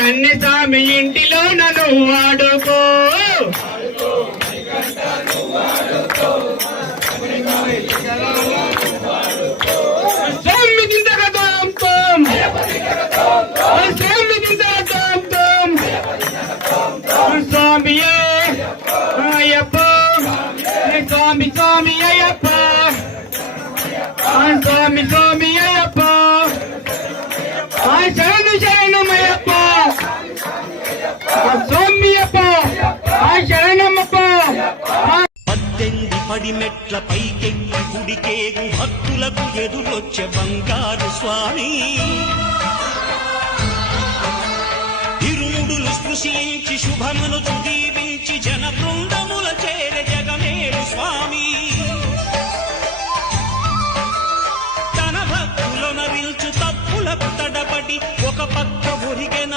కన్నెస్వామి ఇంటిలో నన్ను ఆడుకో స్వామియే అయ్యప్ప స్వామి స్వామి అయ్యప్ప స్వామి స్వామి అయ్యప్ప శరణు శరణమయ్యప్ప స్వామియప్ప శరణమప్ప. 18 పడిమెట్ల పైకెక్కి గుడికేగు భక్తులకు ఎదురొచ్చే బంగారు స్వామి ఇరుముడులు స్పృశించి శుభమును దీవించి జన బృందముల చేరే జగమేడు స్వామి తన భక్తుల నరిల్చు తప్పులకు తడబడి ఒక పక్క ఒరిగెన